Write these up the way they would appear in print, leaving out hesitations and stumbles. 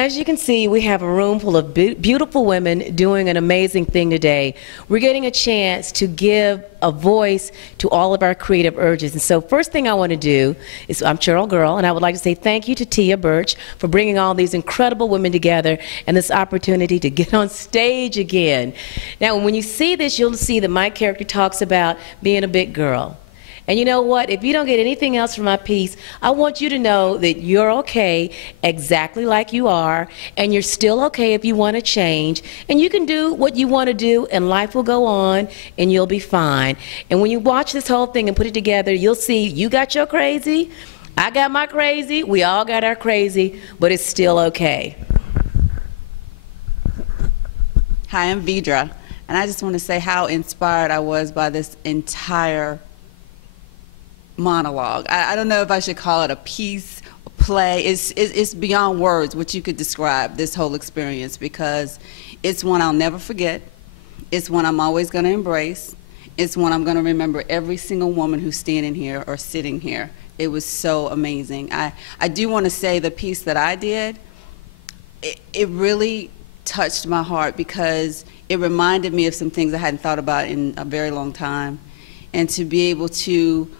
As you can see, we have a room full of beautiful women doing an amazing thing today. We're getting a chance to give a voice to all of our creative urges. And so first thing I want to do is, I'm Cheryl Girl, and I would like to say thank you to Tia Birch for bringing all these incredible women together and this opportunity to get on stage again. Now, when you see this, you'll see that my character talks about being a big girl. And you know what? If you don't get anything else from my piece, I want you to know that you're okay exactly like you are, and you're still okay if you want to change, and you can do what you want to do, and life will go on, and you'll be fine. And when you watch this whole thing and put it together, you'll see you got your crazy, I got my crazy, we all got our crazy, but it's still okay. Hi, I'm Vidra, and I just want to say how inspired I was by this entire monologue. I don't know if I should call it a piece, a play. It's beyond words what you could describe this whole experience, because it's one I'll never forget. It's one I'm always going to embrace. It's one I'm going to remember every single woman who's standing here or sitting here. It was so amazing. I do want to say the piece that I did, it really touched my heart, because it reminded me of some things I hadn't thought about in a very long time. And to be able to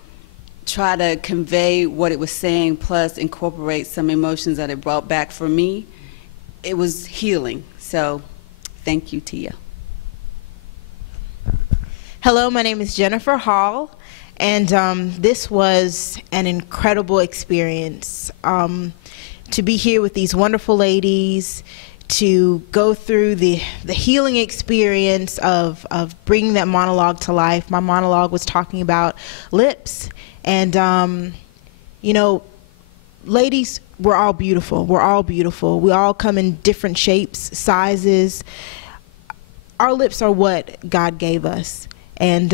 try to convey what it was saying, plus incorporate some emotions that it brought back for me, it was healing. So thank you, Tia. Hello, my name is Jennifer Hall, and this was an incredible experience. To be here with these wonderful ladies, to go through the healing experience of bringing that monologue to life. My monologue was talking about lips. And, you know, ladies, we're all beautiful. We're all beautiful. We all come in different shapes, sizes. Our lips are what God gave us. And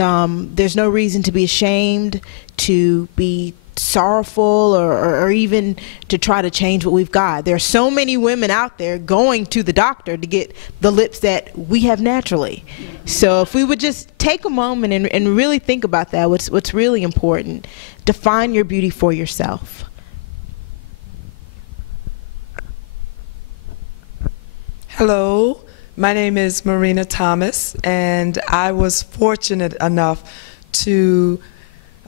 there's no reason to be ashamed, to be sorrowful, or even to try to change what we've got. There are so many women out there going to the doctor to get the lips that we have naturally. So if we would just take a moment and really think about that, what's really important, define your beauty for yourself. Hello, my name is Marina Thomas, and I was fortunate enough to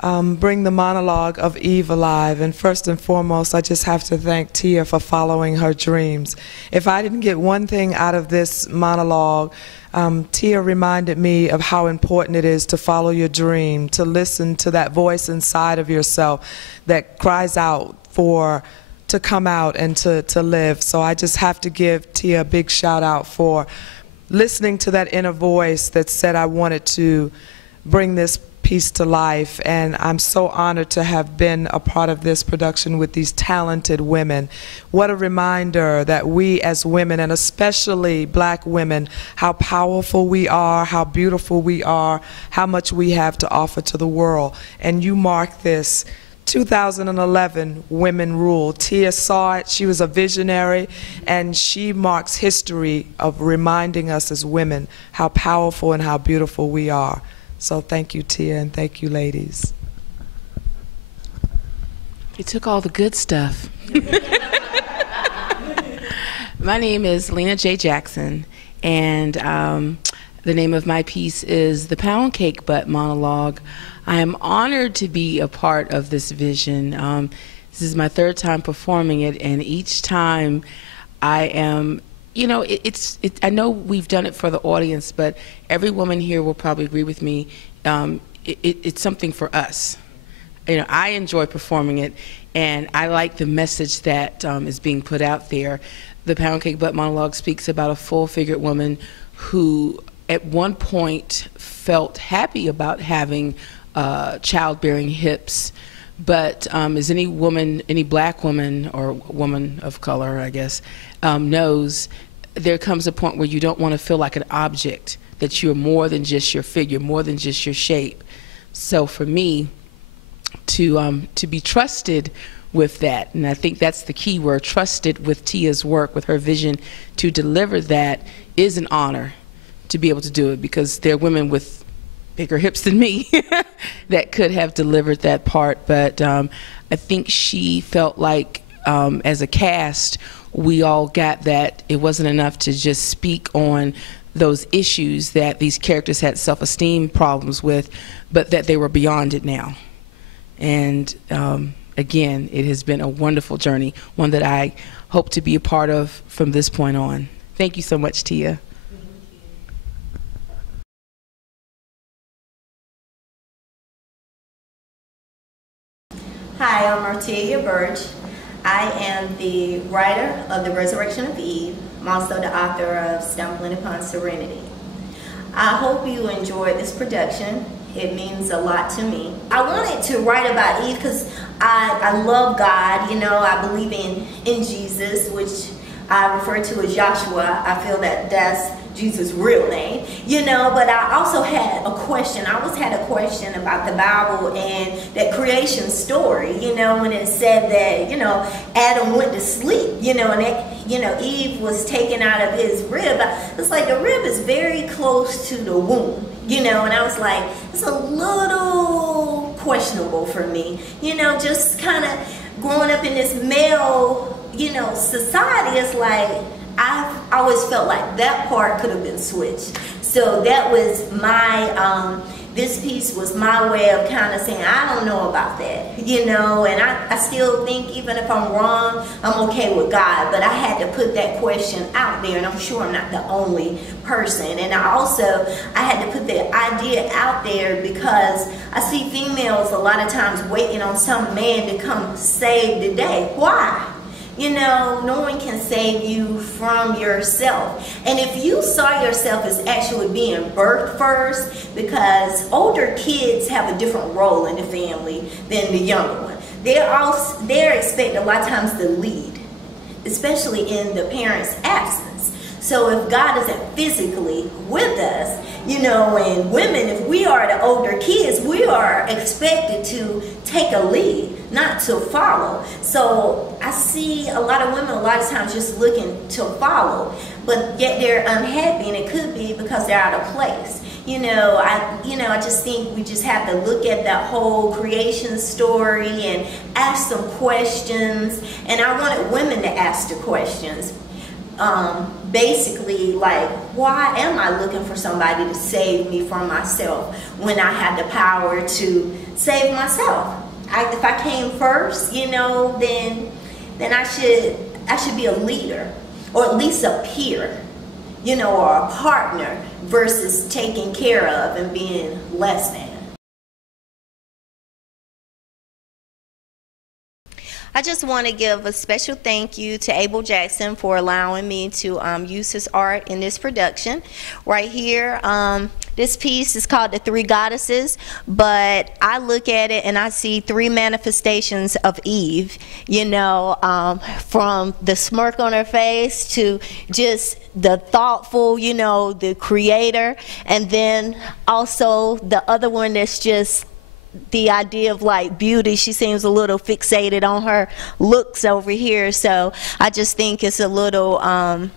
bring the monologue of Eve alive. And first and foremost, I just have to thank Tia for following her dreams. If I didn't get one thing out of this monologue, Tia reminded me of how important it is to follow your dream, to listen to that voice inside of yourself that cries out to come out and to live. So I just have to give Tia a big shout out for listening to that inner voice that said I wanted to bring this piece to life. And I'm so honored to have been a part of this production with these talented women. What a reminder that we as women, and especially black women, how powerful we are, how beautiful we are, how much we have to offer to the world. And you mark this 2011 Women Rule. Tia saw it, she was a visionary, and she marks history of reminding us as women how powerful and how beautiful we are. So thank you, Tia, and thank you, ladies. You took all the good stuff. My name is Lena J. Jackson, and the name of my piece is The Pound Cake Butt Monologue. I am honored to be a part of this vision. This is my third time performing it, and each time I am, you know, I know we've done it for the audience, but every woman here will probably agree with me. It's something for us. You know, I enjoy performing it, and I like the message that is being put out there. The Pound Cake Butt Monologue speaks about a full-figured woman who, at one point, felt happy about having childbearing hips. But as any woman, any black woman or woman of color, I guess, knows, there comes a point where you don't want to feel like an object, that you're more than just your figure, more than just your shape. So for me, to be trusted with that, and I think that's the key word, trusted with Tia's work, with her vision to deliver that, is an honor to be able to do it, because there are women with bigger hips than me that could have delivered that part. But I think she felt like as a cast, we all got that it wasn't enough to just speak on those issues that these characters had self-esteem problems with, but that they were beyond it now. And again, it has been a wonderful journey, one that I hope to be a part of from this point on. Thank you so much, Tia. Hi, I'm Artelia Birch. I am the writer of The Resurrection of Eve. I'm also the author of Stumbling Upon Serenity. I hope you enjoyed this production. It means a lot to me. I wanted to write about Eve because I love God. You know, I believe in Jesus, which I refer to as Joshua. I feel that that's Jesus' real name, you know, but I also had a question. I always had a question about the Bible and that creation story, you know, when it said that, you know, Adam went to sleep, you know, and it, you know, Eve was taken out of his rib. It's like the rib is very close to the womb, you know, and I was like, it's a little questionable for me, you know, just kind of growing up in this male, you know, society. Is like, I've always felt like that part could have been switched. So that was my, this piece was my way of kind of saying, I don't know about that, you know, and I still think even if I'm wrong, I'm okay with God, but I had to put that question out there, and I'm sure I'm not the only person. And I had to put the idea out there because I see females a lot of times waiting on some man to come save the day. Why? You know, no one can save you from yourself. And if you saw yourself as actually being birthed first, because older kids have a different role in the family than the younger one. They're expected a lot of times to lead, especially in the parents' absence. So if God isn't physically with us, you know, and women, if we are the older kids, we are expected to take a lead, not to follow. So I see a lot of women a lot of times just looking to follow, but yet they're unhappy, and it could be because they're out of place. You know, I just think we just have to look at that whole creation story and ask some questions. And I wanted women to ask the questions. Basically, like, why am I looking for somebody to save me from myself when I have the power to save myself? If I came first, you know, then I should be a leader, or at least a peer, you know, or a partner, versus taken care of and being less than. I just want to give a special thank you to Abel Jackson for allowing me to use his art in this production. Right here, this piece is called The Three Goddesses, but I look at it and I see three manifestations of Eve, you know, from the smirk on her face to just the thoughtful, you know, the creator, and then also the other one that's just the idea of like beauty. She seems a little fixated on her looks over here. So I just think it's a little, I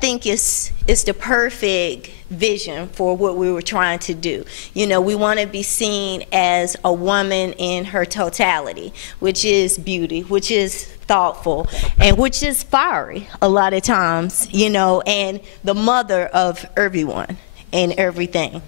think it's the perfect vision for what we were trying to do. You know, we want to be seen as a woman in her totality, which is beauty, which is thoughtful, and which is fiery a lot of times, you know, and the mother of everyone and everything.